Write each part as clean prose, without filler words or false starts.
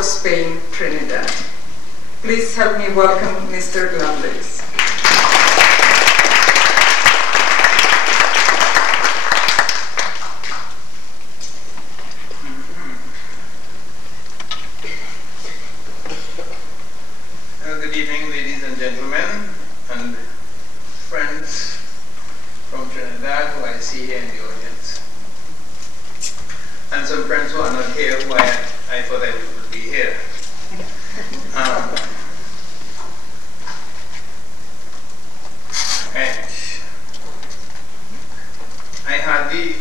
of Spain, Trinidad. Please help me welcome Mr. Lovelace. Good evening, ladies and gentlemen, and friends from Trinidad who I see here in the audience, and some friends who are not here who I thought I would be here. I hardly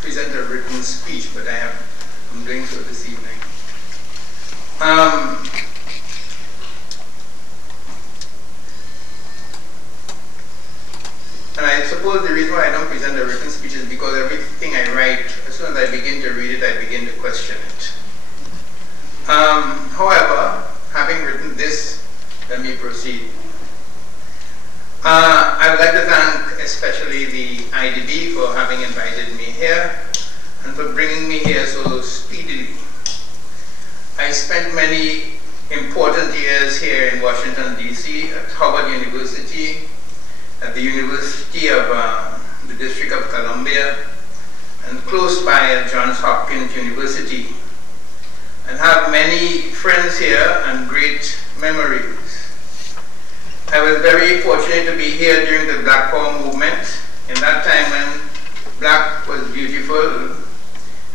present a written speech, but I'm doing so this evening. And I suppose the reason why I don't present a written speech is because everything I write, as soon as I begin to read it, I begin to question it. However, having written this, let me proceed. I would like to thank especially the IDB for having invited me here and for bringing me here so speedily. I spent many important years here in Washington, D.C. at Harvard University, at the University of the District of Columbia, and close by at Johns Hopkins University, and have many friends here and great memories. I was very fortunate to be here during the Black Power movement, in that time when black was beautiful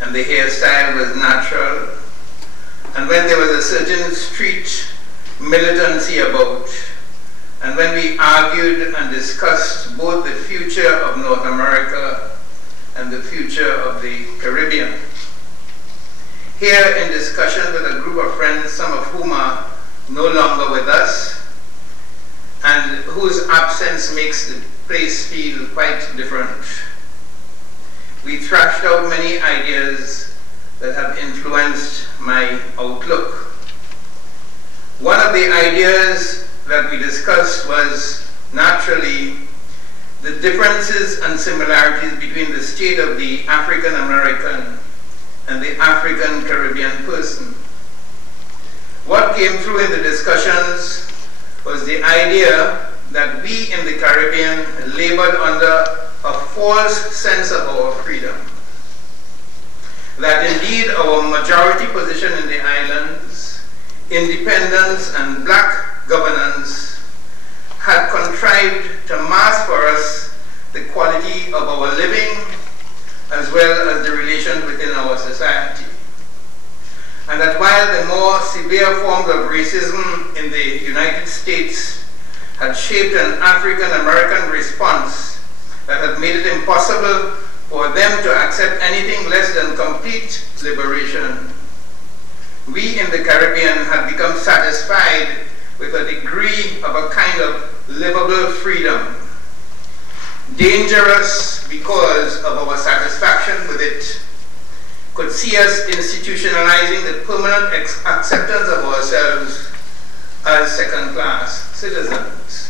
and the hairstyle was natural, and when there was a certain street militancy about, and when we argued and discussed both the future of North America and the future of the Caribbean. Here in discussion with a group of friends, some of whom are no longer with us, and whose absence makes the place feel quite different. We thrashed out many ideas that have influenced my outlook. One of the ideas that we discussed was naturally the differences and similarities between the state of the African American and the African Caribbean person. What came through in the discussions was the idea that we in the Caribbean labored under a false sense of our freedom. That indeed our majority position in the islands, independence and black governance, had contrived to mask for us the quality of our living as well as the relations within our society. And that while the more severe forms of racism in the United States had shaped an African-American response that had made it impossible for them to accept anything less than complete liberation, we in the Caribbean had become satisfied with a degree of a kind of livable freedom, dangerous because of our satisfaction with it, could see us institutionalizing the permanent acceptance of ourselves as second-class citizens.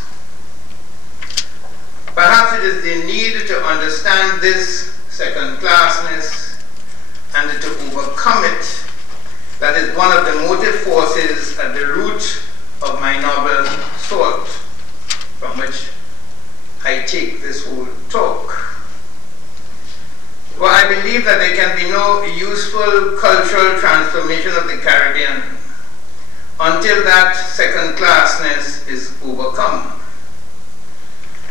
Perhaps it is the need to understand this second-classness and to overcome it that is one of the motive forces at the root of my novel, Salt, from which I take this whole talk. Well, I believe that there can be no useful cultural transformation of the Caribbean until that second-classness is overcome.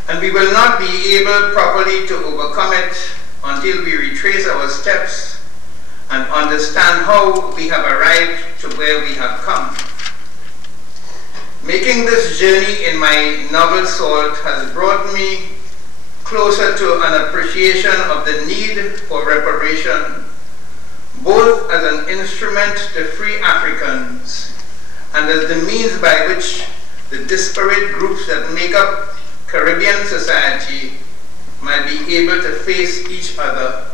And we will not be able properly to overcome it until we retrace our steps and understand how we have arrived to where we have come. Making this journey in my novel Salt has brought me closer to an appreciation of the need for reparation, both as an instrument to free Africans and as the means by which the disparate groups that make up Caribbean society might be able to face each other,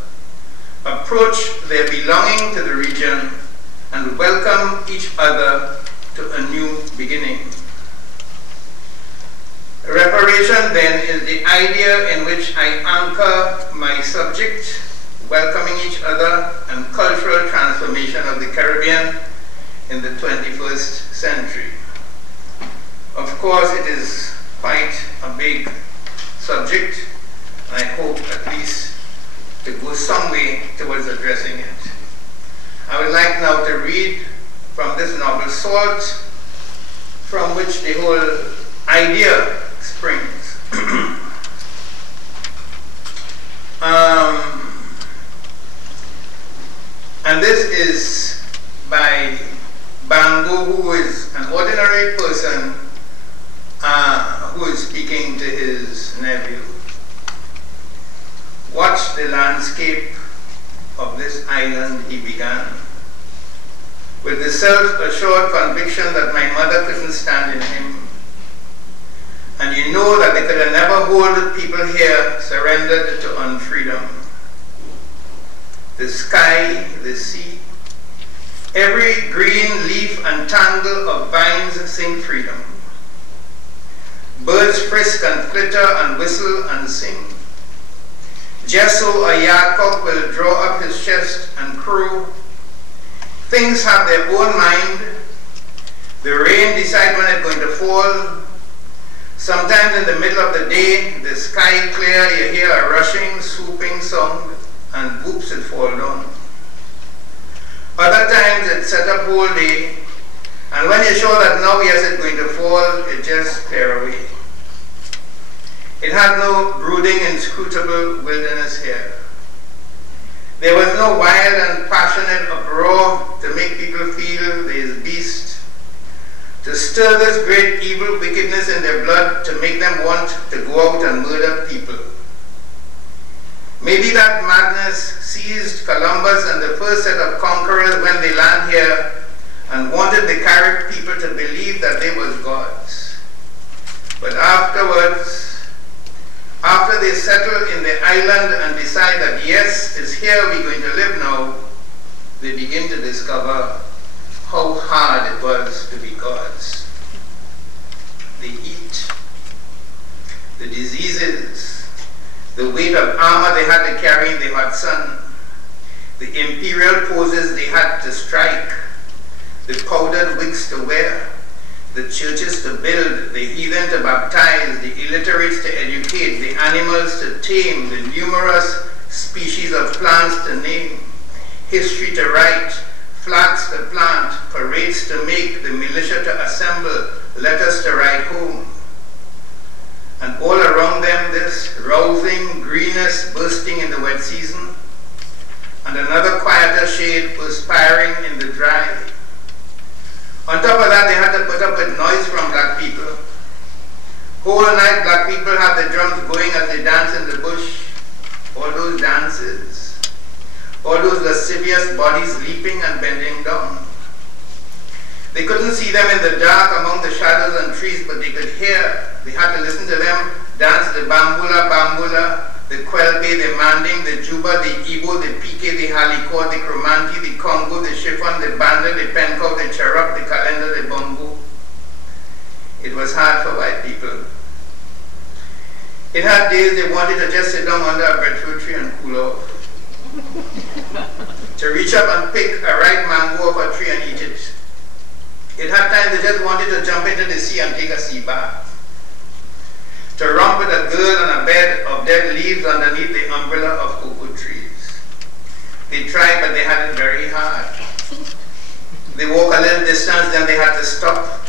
approach their belonging to the region, and welcome each other to a new beginning. Reparation, then, is the idea in which I anchor my subject, welcoming each other and cultural transformation of the Caribbean, in the 21st century. Of course, it is quite a big subject, and I hope at least to go some way towards addressing it. I would like now to read from this novel, Salt, from which the whole idea springs. And this is by Bango, who is an ordinary person who is speaking to his nephew. Watch the landscape of this island, he began, with the self-assured conviction that my mother couldn't stand in him. And you know that they could have never hold people here surrendered to unfreedom. The sky, the sea, every green leaf and tangle of vines sing freedom. Birds frisk and flitter and whistle and sing. Just so a yardcock will draw up his chest and crow. Things have their own mind. The rain decides when it's going to fall. Sometimes in the middle of the day, the sky clear, you hear a rushing, swooping sound, and whoops, it fall down. Other times it set up whole day, and when you're sure that now yes, it's going to fall, it just clear away. It had no brooding, inscrutable wilderness here. There was no wild and passionate uproar to make people feel there is beast, to stir this great evil wickedness in their blood to make them want to go out and murder people. Maybe that madness seized Columbus and the first set of conquerors when they land here and wanted the Carib people to believe that they was gods. But afterwards, after they settle in the island and decide that yes, it's here we're going to live now, they begin to discover how hard it was to be gods. The heat, the diseases, the weight of armor they had to carry in the hot sun, the imperial poses they had to strike, the powdered wigs to wear, the churches to build, the heathen to baptize, the illiterates to educate, the animals to tame, the numerous species of plants to name, history to write, flags to plant, parades to make, the militia to assemble, letters to write home. And all around them this rousing greenness bursting in the wet season, and another quieter shade perspiring in the dry. On top of that, they had to put up with noise from black people. Whole night, black people have the drums going as they dance in the bush. All those dances, all those lascivious bodies leaping and bending down. They couldn't see them in the dark among the shadows and trees, but they could hear. They had to listen to them dance the bambula, bambula, the Kwelbe, the Manding, the Juba, the Igbo, the Pike, the Halikor, the Kromanti, the Congo, the Chiffon, the Banda, the Penko, the Cherok, the Calendar, the Bongo. It was hard for white people. It had days they wanted to just sit down under a breadfruit tree and cool off. To reach up and pick a ripe mango off a tree and eat it. It had times they just wanted to jump into the sea and take a sea bath. To romp with a girl on a bed of dead leaves underneath the umbrella of cocoa trees. They tried, but they had it very hard. They walk a little distance, then they had to stop.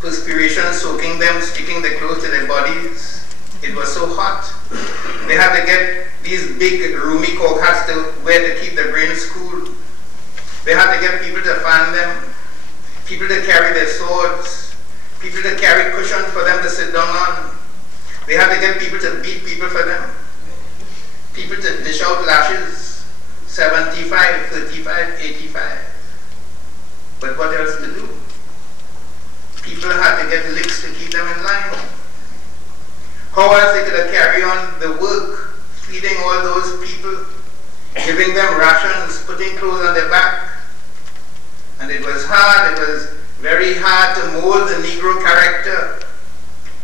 Perspiration soaking them, sticking the clothes to their bodies. It was so hot. They had to get these big roomy cock hats to wear to keep their brains cool. They had to get people to fan them, people to carry their swords, people to carry cushions for them to sit down on. They had to get people to beat people for them, people to dish out lashes, 75, 35, 85. But what else to do? People had to get licks to keep them in line. How else they could have carried on the work, feeding all those people, giving them rations, putting clothes on their back. And it was hard, it was very hard to mold the Negro character,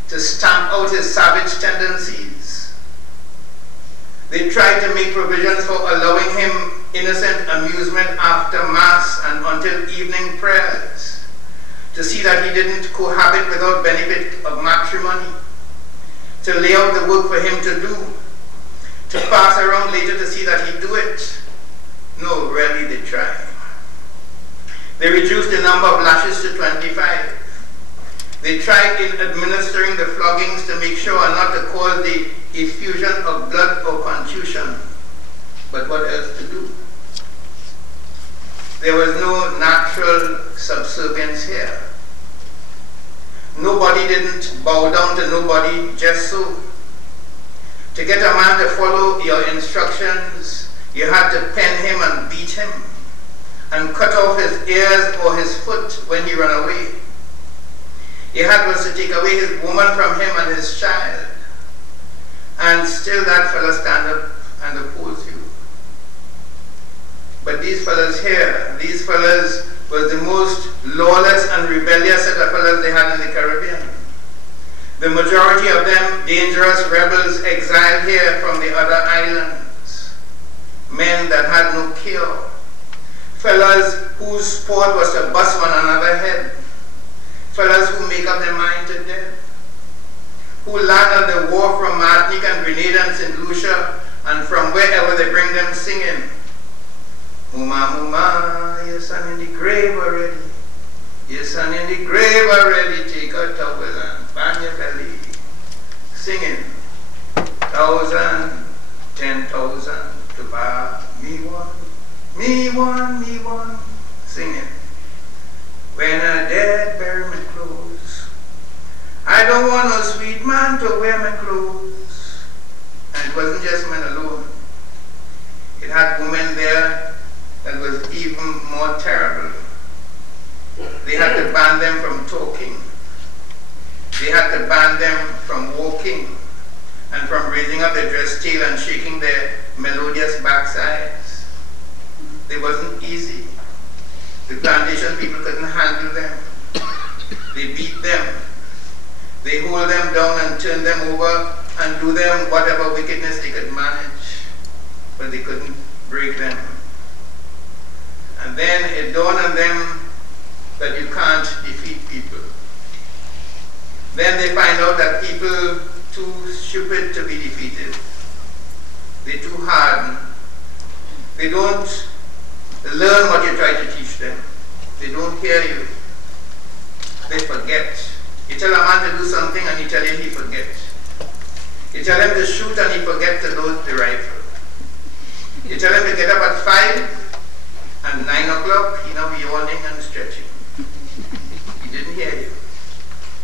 to stamp out his savage tendencies. They tried to make provisions for allowing him innocent amusement after Mass and until evening prayers, to see that he didn't cohabit without benefit of matrimony, to lay out the work for him to do, to pass around later to see that he do it. No, really they try. They reduced the number of lashes to 25. They tried in administering the floggings to make sure not to cause the effusion of blood or contusion. But what else to do? There was no natural subservience here. Nobody didn't bow down to nobody just so. To get a man to follow your instructions, you had to pen him and beat him and cut off his ears or his foot when he ran away. You had was to take away his woman from him and his child, and still that fellow stand up and oppose you. But these fellows here, these fellows was the most lawless and rebellious set of fellows they had in the Caribbean. The majority of them dangerous rebels exiled here from the other islands. Men that had no cure. Fellows whose sport was to bust one another head. Fellows who make up their mind to death. Who land on the war from Martinique and Grenada and St. Lucia and from wherever they bring them singing. Muma, muma, your son in the grave already. Your son in the grave already. Take a towel and fan your belly. Singing. 1,000, 10,000 to buy me one. Me one, me one. Singing. When I dead, bury my clothes. I don't want no sweet man to wear my clothes. And it wasn't just men alone. It had women there that was even more terrible. They had to ban them from talking. They had to ban them from walking and from raising up their dress tail and shaking their melodious backsides. It wasn't easy. The plantation people couldn't handle them. They beat them. They hold them down and turn them over and do them whatever wickedness they could manage. But they couldn't break them. And then it dawned on them that you can't defeat people. Then they find out that people too stupid to be defeated. They're too hard. They don't learn what you try to teach them. They don't hear you. They forget. You tell a man to do something and you tell him he forgets. You tell him to shoot and he forgets to load the rifle. You tell him to get up at 5 and 9 o'clock, he now be yawning and stretching. He didn't hear you.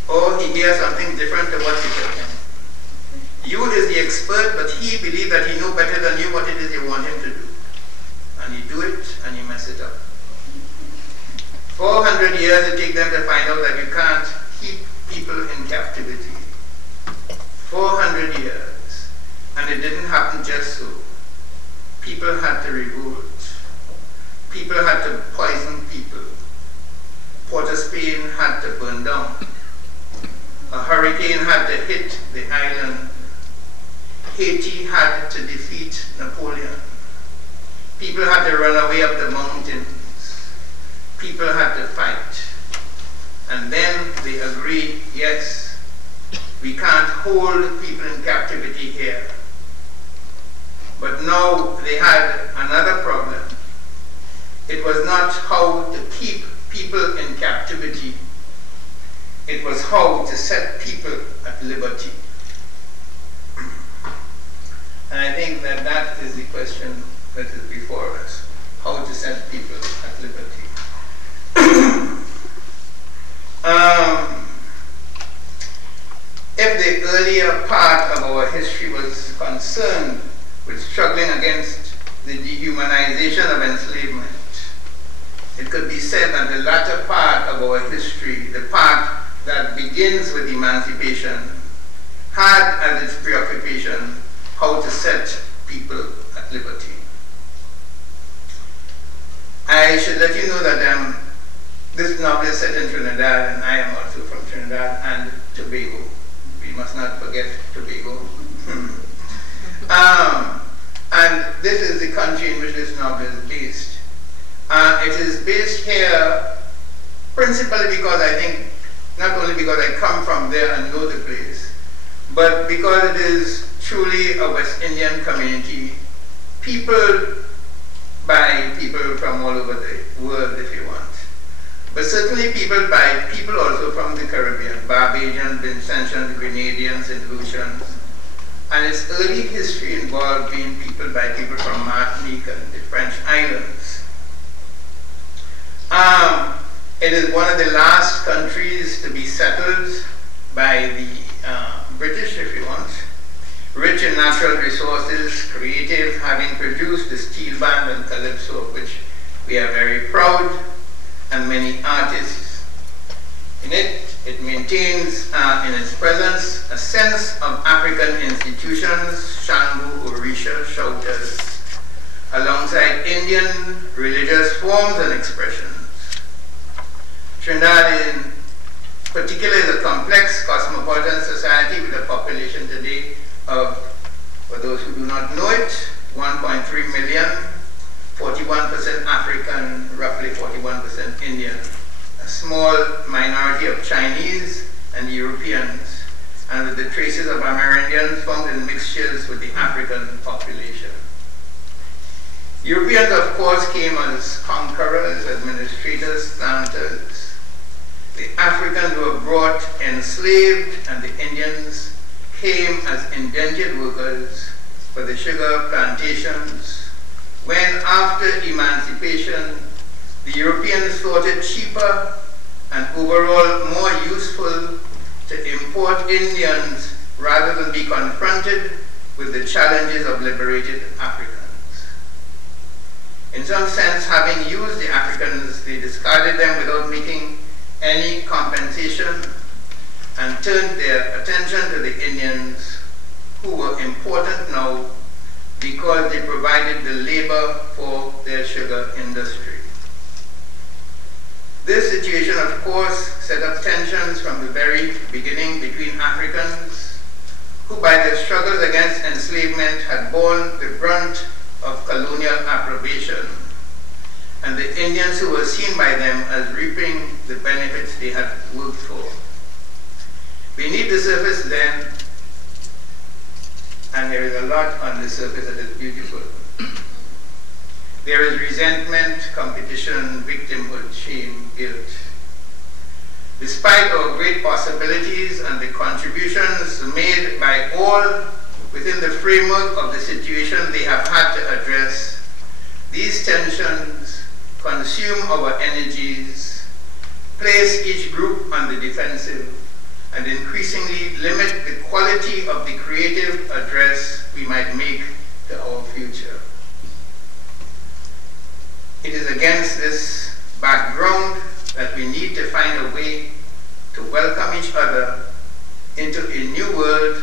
Or he hears something different to what you tell him. You is the expert, but he believes that he knows better than you what it is you want him to do. And you do it and you mess it up. 400 years it takes them to find out that you can't keep people in captivity. 400 years. And it didn't happen just so. People had to revolt. People had to poison people. Port of Spain had to burn down. A hurricane had to hit the island. Haiti had to defeat Napoleon. People had to run away up the mountains. People had to fight. And then they agreed, yes, we can't hold people in captivity here. But now they had another problem. It was not how to keep people in captivity. It was how to set people at liberty. And I think that that is the question that is before us. How to set people at liberty. If the earlier part of our history was concerned with struggling against the dehumanization of enslavement, it could be said that the latter part of our history, the part that begins with emancipation, had as its preoccupation how to set people at liberty. I should let you know that this novel is set in Trinidad, and I am also from Trinidad and Tobago. We must not forget Tobago. And this is the country in which this novel is based. It is based here principally because I think, not only because I come from there and know the place, but because it is truly a West Indian community, peopled by people from all over the world, if you want. But certainly peopled by people also from the Caribbean, Barbadians, Vincentians, Grenadians, and Lucians. And its early history involved being peopled by people from Martinique and the French islands. It is one of the last countries to be settled by the British, if you want. Rich in natural resources, creative, having produced the steel band and calypso, of which we are very proud, and many artists. In it, it maintains in its presence a sense of African institutions, Shangu, Orisha, Shouters, alongside Indian religious forms and expressions. Trinidad in particular is a complex cosmopolitan society with a population today of, for those who do not know it, 1.3 million, 41% African, roughly 41% Indian, a small minority of Chinese and Europeans, and with the traces of Amerindians found in mixtures with the African population. Europeans, of course, came as conquerors, administrators, planters. The Africans were brought enslaved, and the Indians came as indentured workers for the sugar plantations, when after emancipation, the Europeans thought it cheaper and overall more useful to import Indians rather than be confronted with the challenges of liberated Africans. In some sense, having used the Africans, they discarded them without making any compensation and turned their attention to the Indians, who were important now because they provided the labor for their sugar industry. This situation, of course, set up tensions from the very beginning between Africans, who by their struggles against enslavement had borne the brunt of colonial approbation, and the Indians who were seen by them as reaping the benefits they had worked for. Beneath the surface then, and there is a lot on the surface that is beautiful, there is resentment, competition, victimhood, shame, guilt. Despite our great possibilities and the contributions made by all within the framework of the situation they have had to address, these tensions consume our energies, place each group on the defensive, and increasingly limit the quality of the creative address we might make to our future. It is against this background that we need to find a way to welcome each other into a new world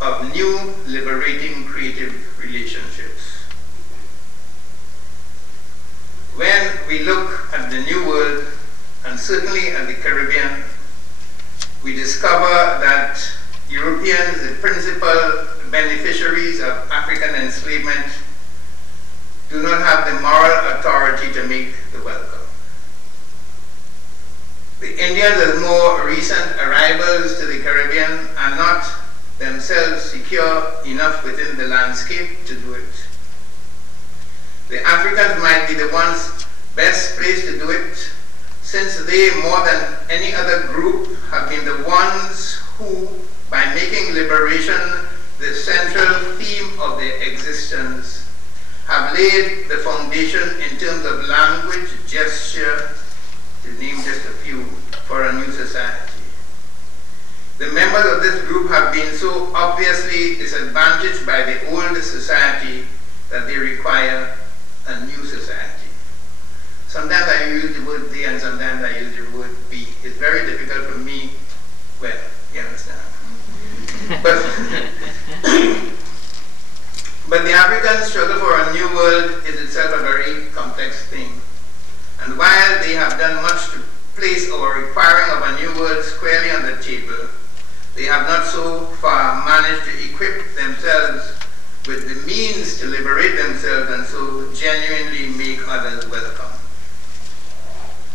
of new, liberating, creative relationships. When we look at the New World, and certainly at the Caribbean, we discover that Europeans, the principal beneficiaries of African enslavement, do not have the moral authority to make the welcome. The Indians, as more recent arrivals to the Caribbean, are not themselves secure enough within the landscape to do it. The Africans might be the ones best placed to do it, since they, more than any other group, have been the ones who, by making liberation the central theme of their existence, have laid the foundation in terms of language, gesture, to name just a few, for a new society. The members of this group have been so obviously disadvantaged by the old society that they require a new society. Sometimes I use the word they and sometimes I use the word we. It's very difficult for me, well, you understand. But the African struggle for a new world is itself a very complex thing. And while they have done much to place our requiring of a new world squarely on the table, They have not so far managed to equip themselves with the means to liberate themselves and so genuinely make others welcome.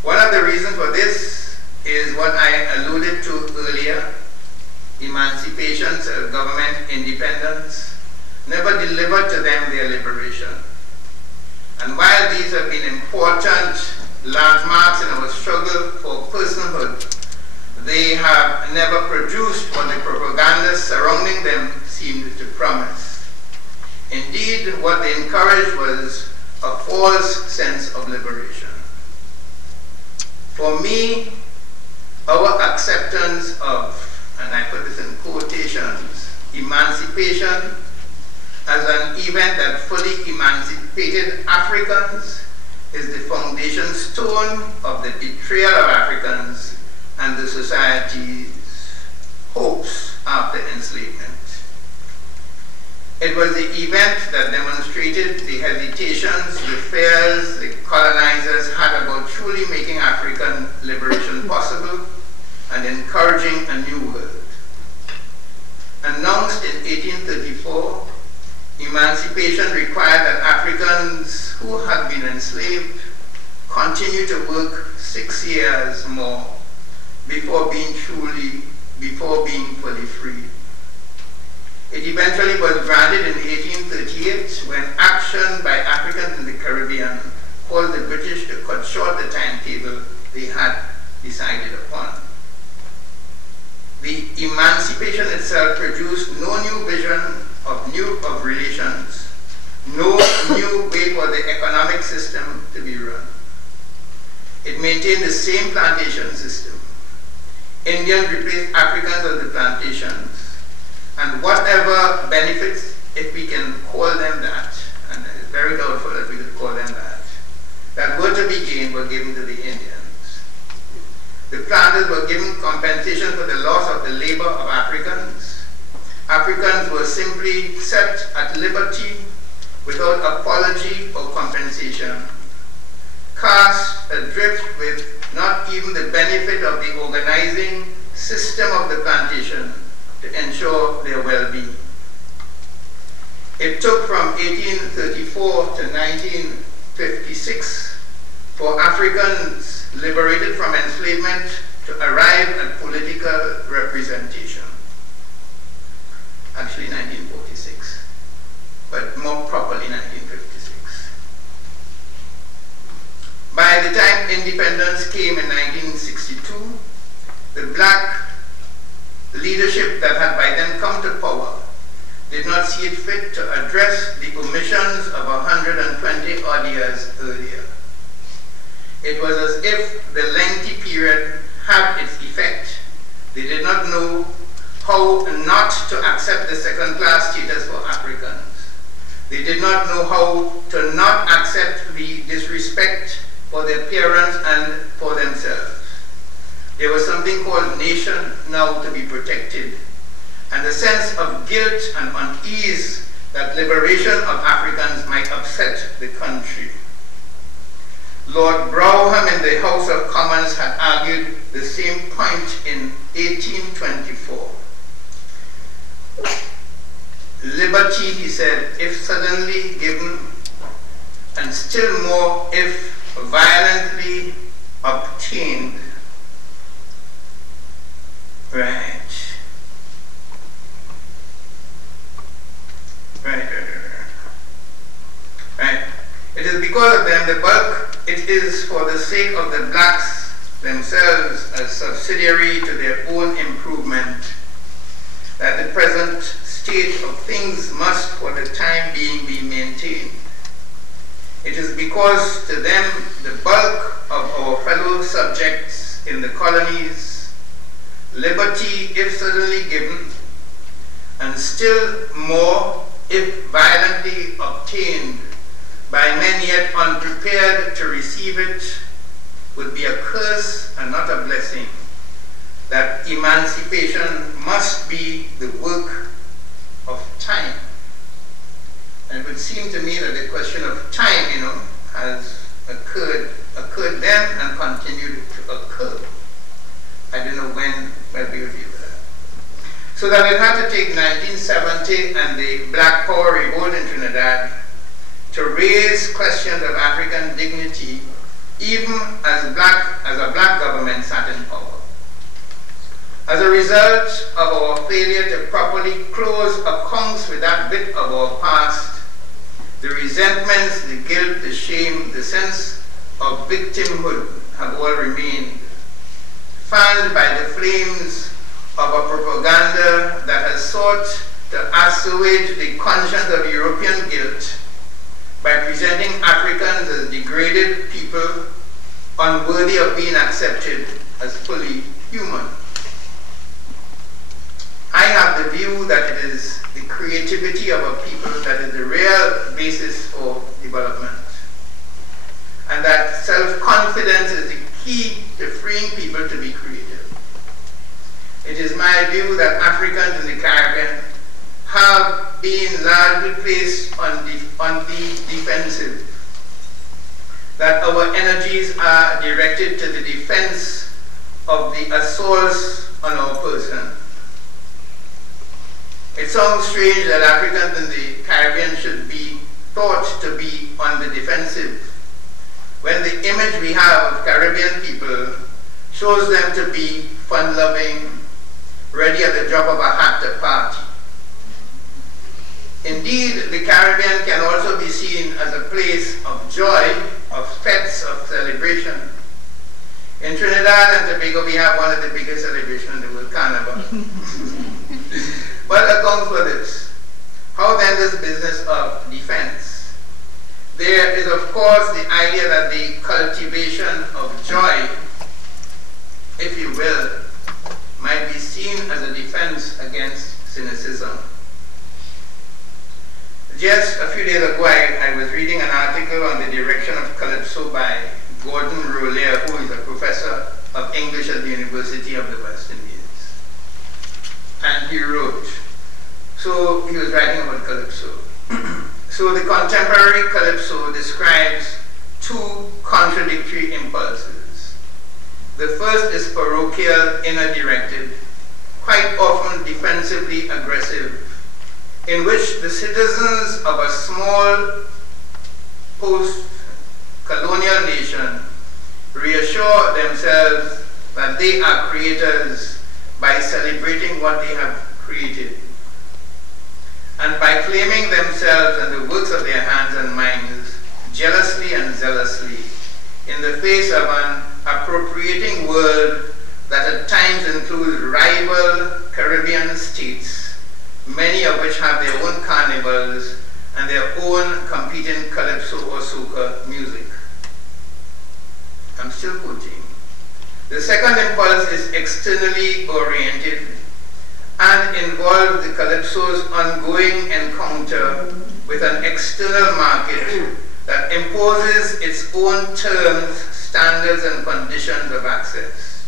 One of the reasons for this is what I alluded to earlier: emancipation, self-government, independence never delivered to them their liberation. And while these have been important landmarks in our struggle for personhood, they have never produced what the propaganda surrounding them seemed to promise. Indeed, what they encouraged was a false sense of liberation. For me, our acceptance of, and I put this in quotations, emancipation as an event that fully emancipated Africans is the foundation stone of the betrayal of Africans and the society's hopes after enslavement. It was the event that demonstrated the hesitations, the fears the colonizers had about truly making African liberation possible and encouraging a new world. Announced in 1834, emancipation required that Africans who had been enslaved continue to work 6 years more before being fully free. It eventually was granted in 1838 when action by Africans in the Caribbean caused the British to cut short the timetable they had decided upon. The emancipation itself produced no new vision of relations, no new way for the economic system to be run. It maintained the same plantation system. Indians replaced Africans as the plantations, and whatever benefits, if we can call them that, and it's very doubtful that we could call them that were to be gained were given to the Indians. The planters were given compensation for the loss of the labor of Africans. Africans were simply set at liberty without apology or compensation, cast adrift with not even the benefit of the organizing system of the plantation to ensure their well-being. It took from 1834 to 1956 for Africans liberated from enslavement to arrive at political representation. Actually 1946, but more properly 1956. By the time independence came in 1962, the black leadership that had by then come to power did not see it fit to address the omissions of 120 odd years earlier. It was as if the lengthy period had its effect. They did not know how not to accept the second-class status for Africans. They did not know how to not accept the disrespect for their parents and for themselves. There was something called nation now to be protected, and the sense of guilt and unease that liberation of Africans might upset the country. Lord Brougham in the House of Commons had argued the same point in 1824. Liberty, he said, if suddenly given, and still more if violently obtained. Right. It is because of them, the bulk, it is for the sake of the blacks themselves as subsidiary to their own improvement that the present state of things must for the time being be maintained. It is because to them, the bulk of our fellow subjects in the colonies, liberty, if suddenly given, and still more if violently obtained by men yet unprepared to receive it, would be a curse and not a blessing. That emancipation must be the work of time. And it would seem to me that the question of time, has occurred then and continued to occur. I don't know when we will be with that. So that it had to take 1970 and the Black Power revolt in Trinidad to raise questions of African dignity, even as a black government sat in power. As a result of our failure to properly close accounts with that bit of our past, the resentments, the guilt, the shame, the sense of victimhood have all remained, fanned by the flames of a propaganda that has sought to assuage the conscience of European guilt by presenting Africans as degraded people, unworthy of being accepted as fully human. I have the view that it is the creativity of a people that is the real basis for development, and that self-confidence is the key to freeing people to be creative. It is my view that Africans in the Caribbean have been largely placed on the defensive, that our energies are directed to the defense of the assaults on our person. It sounds strange that Africans in the Caribbean should be thought to be on the defensive, when the image we have of Caribbean people shows them to be fun-loving, ready at the drop of a hat to party. Indeed, the Caribbean can also be seen as a place of joy, of fetes, of celebration. In Trinidad and Tobago, we have one of the biggest celebrations in the world, Carnival. What accounts for this? How then this business of defense? There is, of course, the idea that the cultivation of joy, if you will, might be seen as a defense against cynicism. Just a few days ago, I was reading an article on the direction of Calypso by Gordon Roller, who is a professor of English at the University of the West Indies. And he wrote, so he was writing about Calypso. So the contemporary Calypso describes two contradictory impulses. The first is parochial, inner-directed, quite often defensively aggressive, in which the citizens of a small post-colonial nation reassure themselves that they are creators by celebrating what they have created, and by claiming themselves and the works of their hands and minds jealously and zealously in the face of an appropriating world that at times includes rival Caribbean states, many of which have their own carnivals and their own competing calypso or soca music. I'm still quoting. The second impulse is externally oriented and involves the calypso's ongoing encounter with an external market that imposes its own terms, standards, and conditions of access.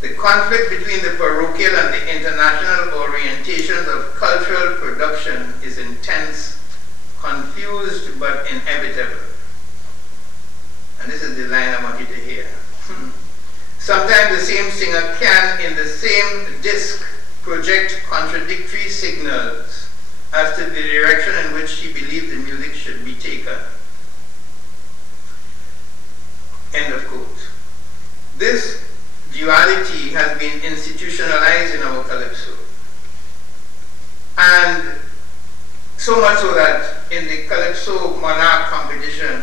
The conflict between the parochial and the international orientations of cultural production is intense, confused, but inevitable. And this is the line I want you to hear. Sometimes the same singer can, in the same disc, project contradictory signals as to the direction in which she believes the music should be taken. End of quote. This duality has been institutionalized in our calypso. And so much so that in the calypso monarch competition,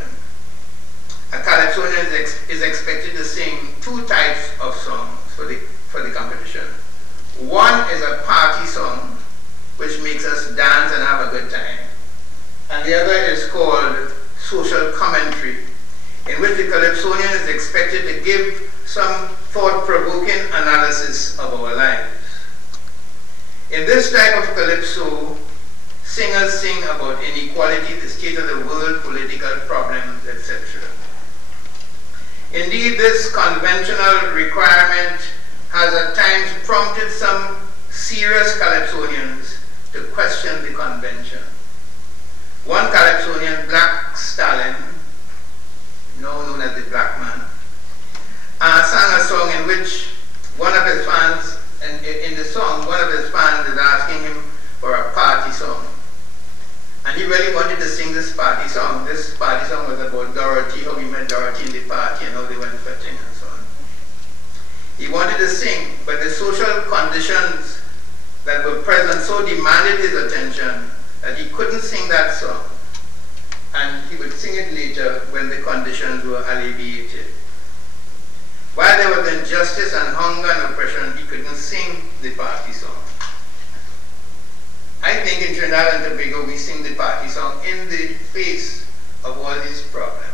a calypsonian is expected to sing two types of songs for the competition. One is a party song, which makes us dance and have a good time. And the other is called social commentary, in which the calypsonian is expected to give some thought-provoking analysis of our lives. In this type of calypso, singers sing about inequality, the state of the world, political problems, etc. Indeed, this conventional requirement has at times prompted some serious calypsonians to question the convention. One calypsonian, Black Stalin, now known as the Black Man, sang a song in which one of his fans in the song, one of his fans is asking him for a party song. And he really wanted to sing this party song. This party song was about Dorothy, how he met Dorothy in the party and how they went fetching and so on. He wanted to sing, but the social conditions that were present so demanded his attention that he couldn't sing that song. And he would sing it later when the conditions were alleviated. While there was injustice and hunger and oppression, he couldn't sing the party song. I think in Trinidad and Tobago we sing the party song in the face of all these problems.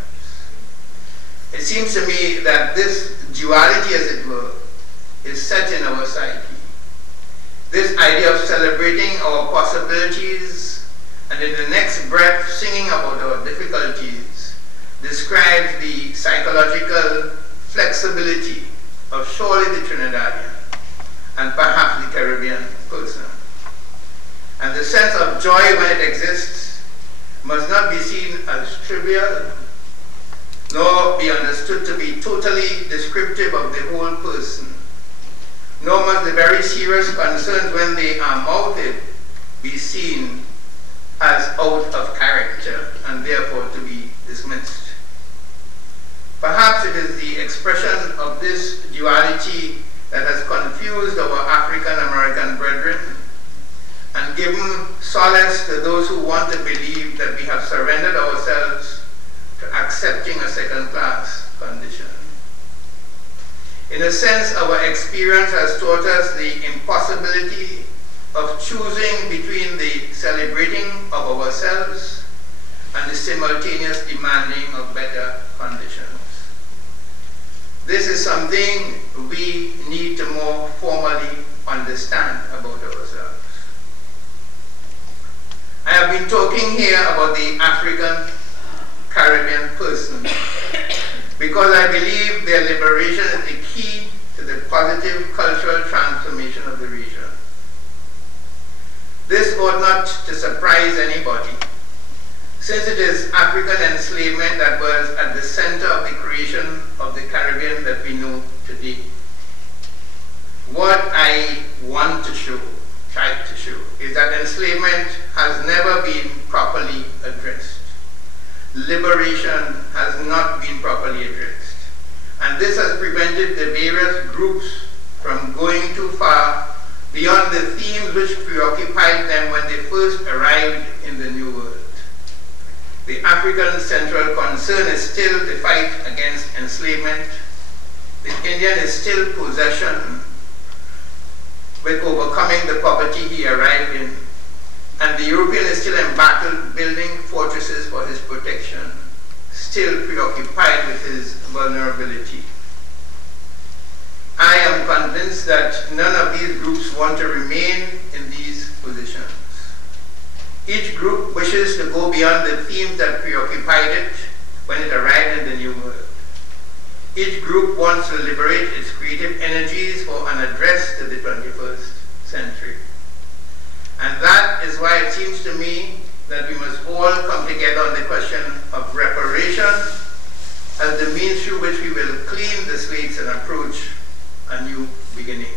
It seems to me that this duality, as it were, is set in our psyche. This idea of celebrating our possibilities and in the next breath singing about our difficulties describes the psychological flexibility of surely the Trinidadian and perhaps the Caribbean person. And the sense of joy when it exists must not be seen as trivial, nor be understood to be totally descriptive of the whole person, nor must the very serious concerns when they are mounted be seen as out of character and therefore to be dismissed. Perhaps it is the expression of this duality that has confused our African American brethren and given solace to those who want to believe that we have surrendered ourselves to accepting a second-class condition. In a sense, our experience has taught us the impossibility of choosing between the celebrating of ourselves and the simultaneous demanding of better conditions. This is something we need to more formally understand about ourselves. I have been talking here about the African Caribbean person because I believe their liberation is the key to the positive cultural transformation of the region. This ought not to surprise anybody, since it is African enslavement that was at the center of the creation of the Caribbean that we know today. What I want to show, tried to show, is that enslavement has never been properly addressed. Liberation has not been properly addressed. And this has prevented the various groups from going too far beyond the themes which preoccupied them when they first arrived in the New World. The African central concern is still the fight against enslavement. The Indian is still possession, with overcoming the poverty he arrived in. And the European is still embattled building fortresses for his protection, still preoccupied with his vulnerability. I am convinced that none of these groups want to remain in these positions. Each group wishes to go beyond the themes that preoccupied it when it arrived in the New World. Each group wants to liberate its creative energies for an address to the 21st century. And that is why it seems to me that we must all come together on the question of reparation as the means through which we will clean the slates and approach a new beginning.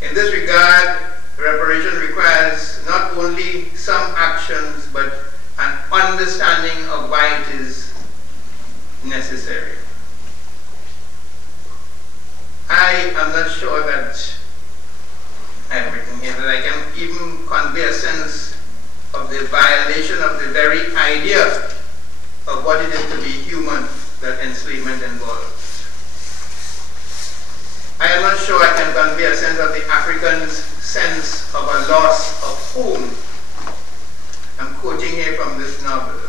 In this regard, reparation requires not only some actions, but an understanding of why it is necessary. I am not sure that I have written here that I can even convey a sense of the violation of the very idea of what it is to be human that enslavement involves. I am not sure I can convey a sense of the African's sense of a loss of home. I'm quoting here from this novel.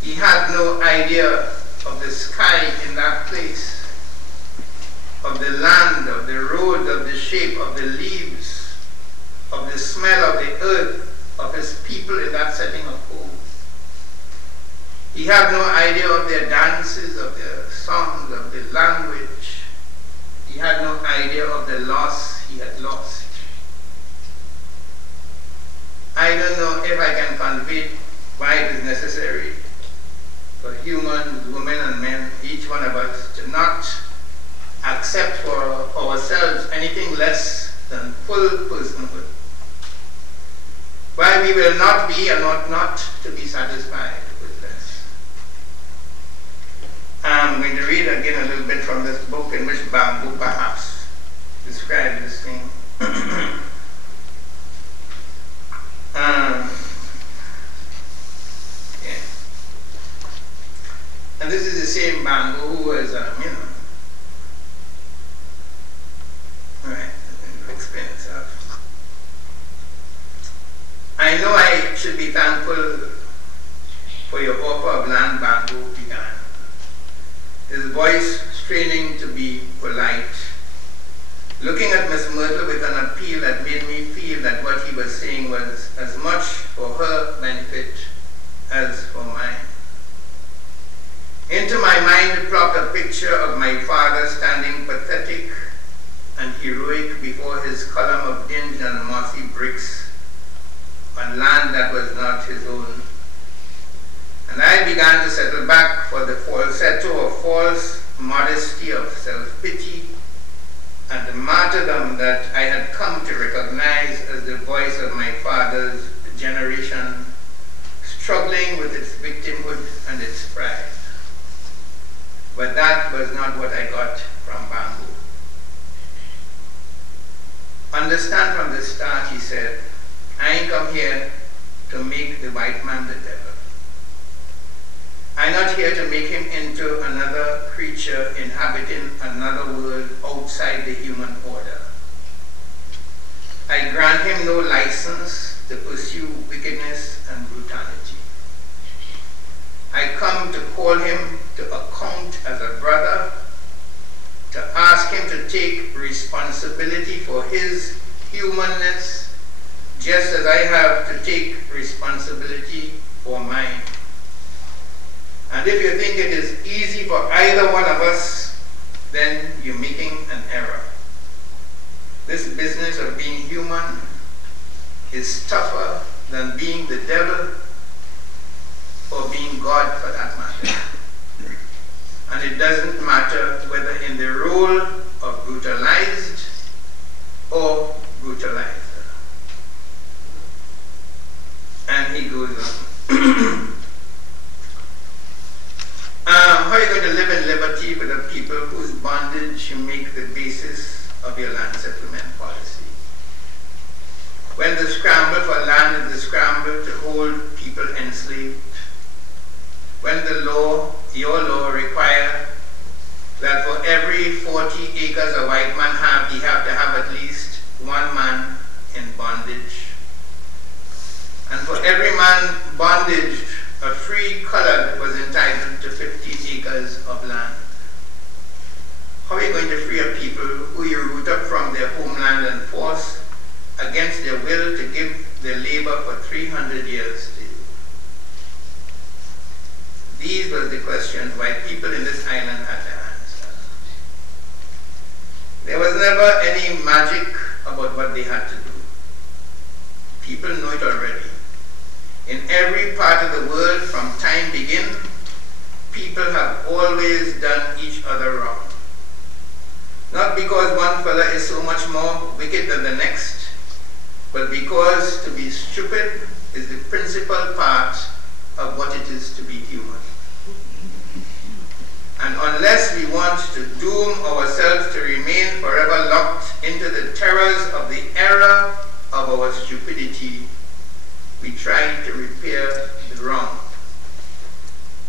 He had no idea of the sky in that place, of the land, of the road, of the shape, of the leaves, of the smell of the earth, of his people in that setting of home. He had no idea of their dances, of their songs, of the language. He had no idea of the loss he had lost. I don't know if I can convey why it is necessary for humans, women and men, each one of us, to not accept for ourselves anything less than full personhood. While we will not be and ought not to be satisfied with less. I'm going to read again a little bit from this book in which Bamboo perhaps describes this thing. Yeah. And this is the same Bamboo who was, explain itself. I know I should be thankful for your offer of land, Bamboo began, his voice straining to be polite, looking at Miss Myrtle with an appeal that made me feel that what he was saying was as much for her benefit as for mine. Into my mind plopped a picture of my father standing pathetic and heroic before his column of dingy and mossy bricks on land that was not his own. And I began to settle back for the falsetto of false modesty, of self-pity, and the martyrdom that I had come to recognize as the voice of my father's generation, struggling with its victimhood and its pride. But that was not what I got from Bamboo. Understand from the start, he said, I ain't come here to make the white man the devil. I'm not here to make him into another creature inhabiting another world outside the human order. I grant him no license to pursue wickedness and brutality. I come to call him to account as a brother, to ask him to take responsibility for his humanness, just as I have to take responsibility for mine. And if you think it is easy for either one of us, then you're making an error. This business of being human is tougher than being the devil or being God, for that matter. And it doesn't matter whether in the role of brutalized or brutalizer. And he goes on. How are you going to live in liberty with a people whose bondage you make the basis of your land settlement policy? When the scramble for land is the scramble to hold people enslaved, when the law, your law, require that for every 40 acres a white man have, he have to have at least one man in bondage. And for every man bondaged, a free colored was entitled to 50 acres of land. How are you going to free a people who you root up from their homeland and force against their will to give their labor for 300 years to you? These were the questions why people in this island had to answer. There was never any magic about what they had to do. People know it already. In every part of the world from time begin, people have always done each other wrong. Not because one fella is so much more wicked than the next, but because to be stupid is the principal part of what it is to be human. And unless we want to doom ourselves to remain forever locked into the terrors of the era of our stupidity, we try to repair the wrong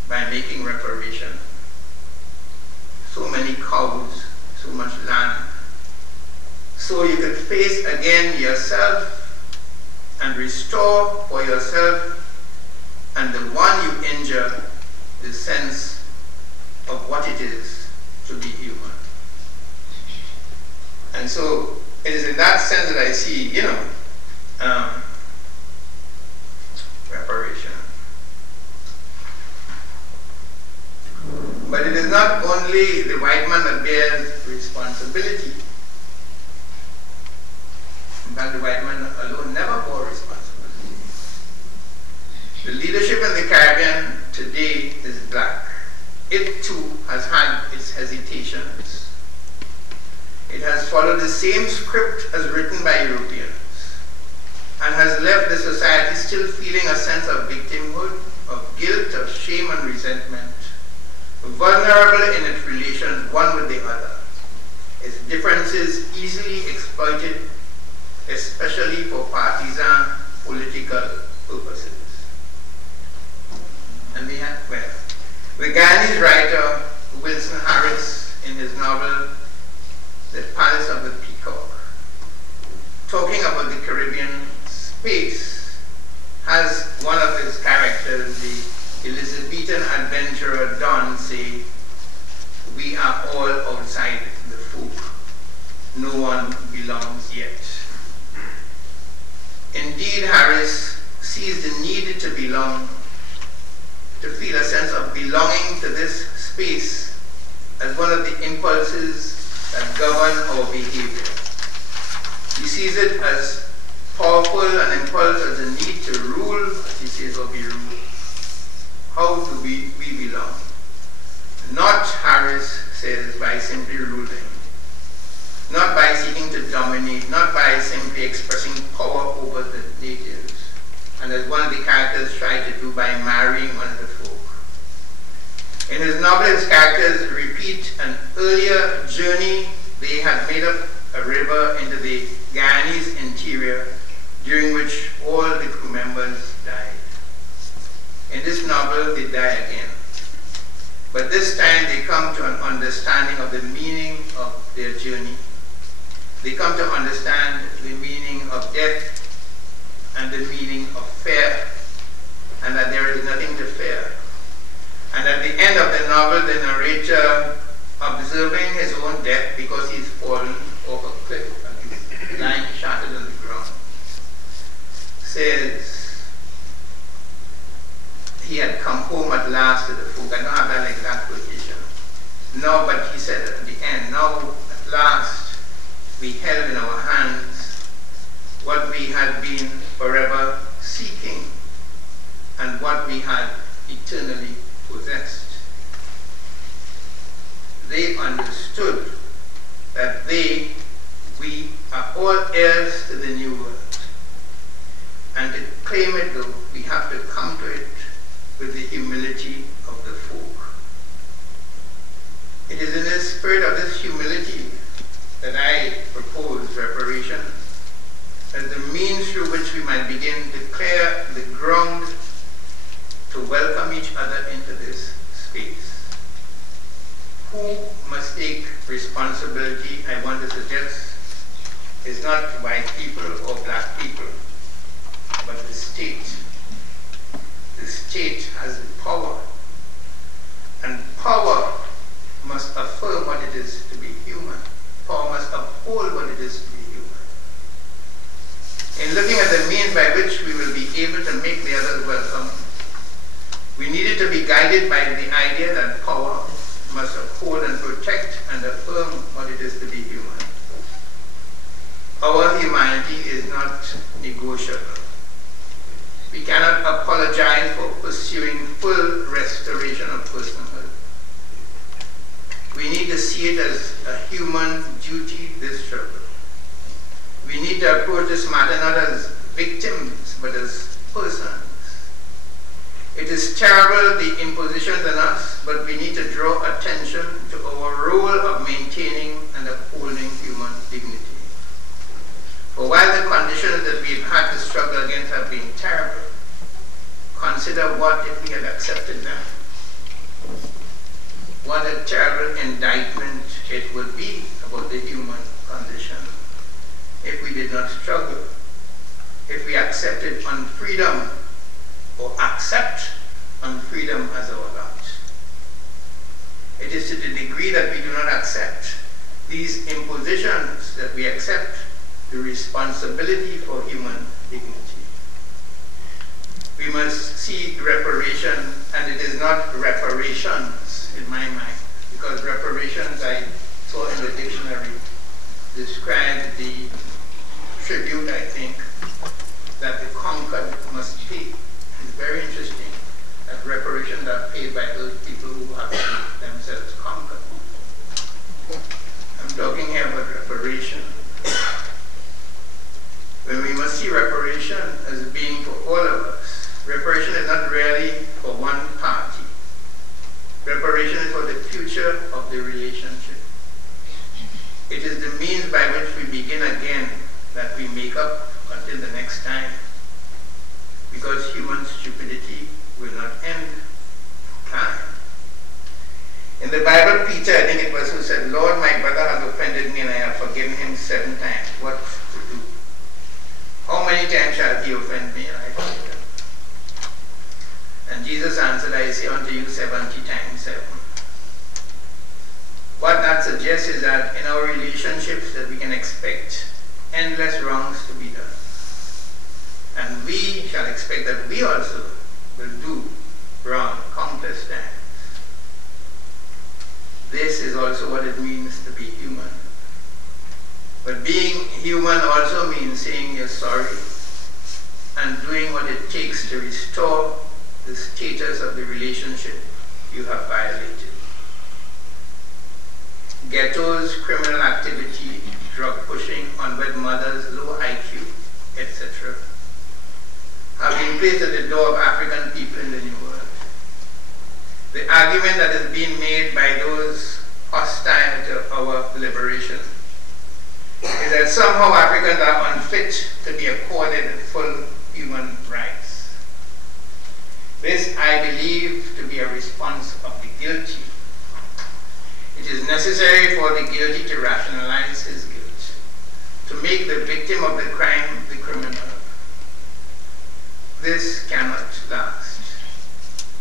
by making reparation. So many cows, so much land. So you could face again yourself and restore for yourself and the one you injure the sense of what it is to be human. And so it is in that sense that I see, reparation. But it is not only the white man that bears responsibility. In fact, the white man alone never bore responsibility. The leadership in the Caribbean today is black. It too has had its hesitations. It has followed the same script as written by Europeans and has left the society still feeling a sense of victimhood, of guilt, of shame and resentment, vulnerable in its relations one with the other, its differences easily exploited, especially for partisan political purposes. And we have, well, the Guyanese writer Wilson Harris, in his novel The Palace of the Peacock, talking about the Caribbean space, has one of his characters, the Elizabethan adventurer Don, say, "We are all outside the folk. No one belongs yet." Indeed, Harris sees the need to belong, to feel a sense of belonging to this space as one of the impulses that govern our behavior. He sees it as powerful an impulse as the need to rule, as he says, or be ruled. How do we belong? Not, Harris says, by simply ruling, not by seeking to dominate, not by simply expressing power over the natives, and as one of the characters tried to do by marrying one of the folk. In his novel, his characters repeat an earlier journey. They had made up a river into the Guyanese interior, during which all the crew members died. In this novel, they die again. But this time they come to an understanding of the meaning of their journey. They come to understand the meaning of death and the meaning of fear, and that there is nothing to fear. And at the end of the novel, the narrator, observing his own death because he's fallen off a cliff and he's lying shattered on the ground, says he had come home at last to the folk. I don't have that exact quotation. No, but he said at the end, now at last we held in our hands what we had been forever seeking and what we had eternally possessed. They understood that we are all heirs to the new world. And to claim it, though, we have to come to it with the humility of the folk. It is in the spirit of this humility that I propose reparations as the means through which we might begin to clear the ground to welcome each other into this space. Who must take responsibility, I want to suggest, is not white people or black people, but the state. The state has the power, and power must affirm what it is to be human. Power must uphold what it is to be human. In looking at the means by which we will be able to make the others welcome, we needed to be guided by the idea that power must uphold and protect and affirm what it is to be human. Our humanity is not negotiable. We cannot apologize for pursuing full restoration of personhood. We need to see it as a human duty, this struggle. We need to approach this matter not as victims, but as persons. It is terrible, the impositions on us, but we need to draw attention to our role of maintaining and upholding human dignity. For while the conditions that we've had to struggle against have been terrible, consider what if we had accepted them. What a terrible indictment it would be about the human condition if we did not struggle, if we accepted unfreedom or accept unfreedom as our lot. It is to the degree that we do not accept these impositions that we accept the responsibility for human dignity. We must see reparation, and it is not reparations in my mind, because reparations, I saw in the dictionary, describe the tribute, I think, that the conquered must pay. It's very interesting that reparations are paid by those people who have themselves conquered. I'm talking here about nature of the relationship. It is the means by which we begin again that we make up until the next time, because human stupidity will not end time. In the Bible, Peter, I think it was, who said, Lord, my brother has offended me and I have forgiven him 7 times. What to do? How many times shall he offend me and I forgive him? And Jesus answered, I say unto you 70 times 7. What that suggests is that in our relationships that we can expect endless wrongs to be done. And we shall expect that we also will do wrong countless times. This is also what it means to be human. But being human also means saying you're sorry and doing what it takes to restore the status of the relationship you have violated. Ghettos, criminal activity, drug pushing, unwed mothers, low IQ, etc. have been placed at the door of African people in the New World. The argument that is being made by those hostile to our liberation is that somehow Africans are unfit to be accorded full human rights. This I believe to be a response of the guilty. It is necessary for the guilty to rationalize his guilt, to make the victim of the crime the criminal. This cannot last.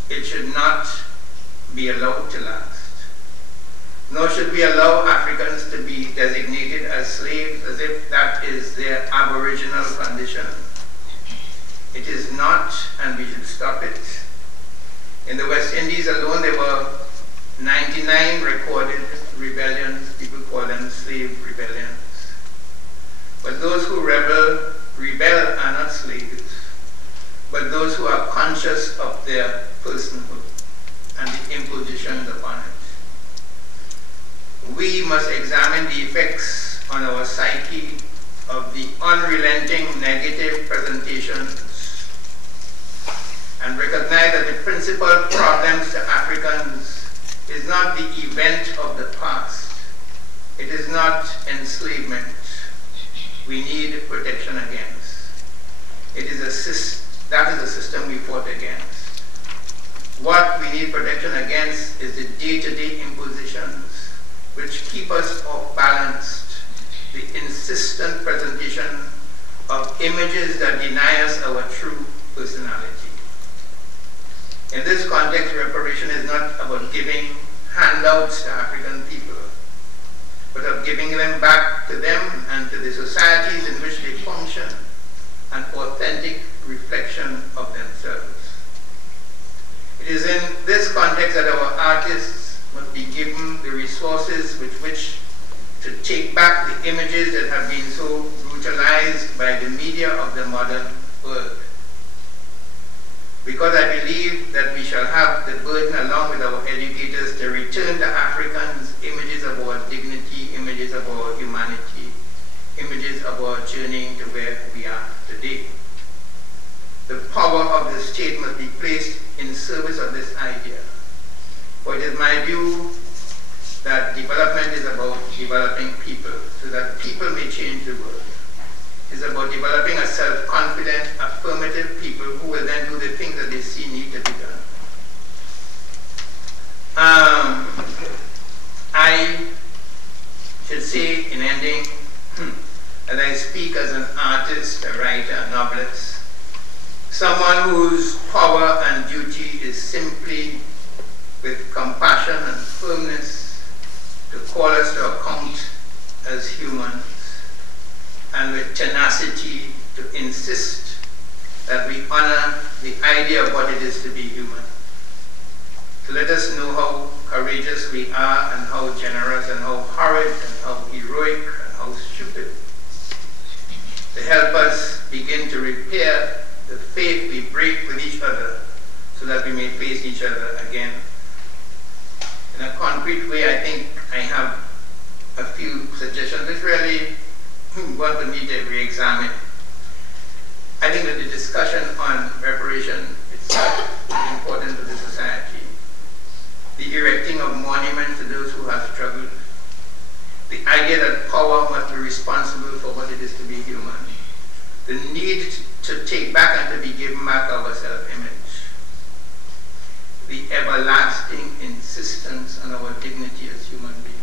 It should not be allowed to last. Nor should we allow Africans to be designated as slaves as if that is their aboriginal condition. It is not, and we should stop it. In the West Indies alone, there were 99 recorded rebellions. People call them slave rebellions. But those who rebel are not slaves, but those who are conscious of their personhood and the impositions upon it. We must examine the effects on our psyche of the unrelenting negative presentations and recognize that the principal problems to Africans is not the event of the past. It is not enslavement we need protection against. That is the system we fought against. What we need protection against is the day-to-day impositions which keep us off balanced, the insistent presentation of images that deny us our true personality. In this context, reparation is not about giving handouts to African people, but of giving them back to them and to the societies in which they function an authentic reflection of themselves. It is in this context that our artists must be given the resources with which to take back the images that have been so brutalized by the media of the modern world. Because I believe that we shall have the burden along with our educators to return to Africans images of our dignity, images of our humanity, images of our journeying to where we are today. The power of the state must be placed in service of this idea. For it is my view that development is about developing people so that people may change the world. It's about developing a self-confident, affirmative people who will then do the things that they see need to be done. I should say in ending that I speak as an artist, a writer, a novelist, someone whose power and duty is simply with compassion and firmness to call us to account as humans, and with tenacity to insist that we honor the idea of what it is to be human. To let us know how courageous we are and how generous and how horrid and how heroic and how stupid. To help us begin to repair the faith we break with each other so that we may face each other again. In a concrete way, I think I have a few suggestions which really one would need to re-examine. I think that the discussion on reparation itself is important to the society. The erecting of monuments to those power must be responsible for what it is to be human. The need to take back and to be given back our self-image. The everlasting insistence on our dignity as human beings.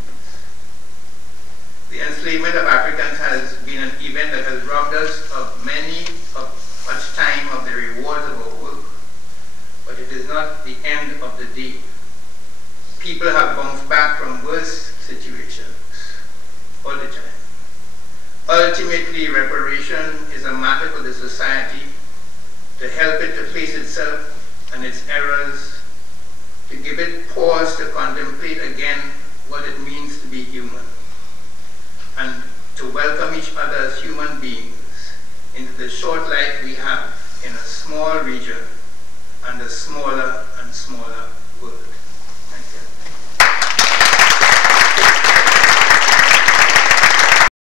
The enslavement of Africans has been an event that has robbed us of much time of the rewards of our work, but it is not the end of the day. People have bounced back from worse situations all the time. Ultimately, reparation is a matter for the society to help it to face itself and its errors, to give it pause to contemplate again what it means to be human, and to welcome each other as human beings into the short life we have in a small region and a smaller and smaller world.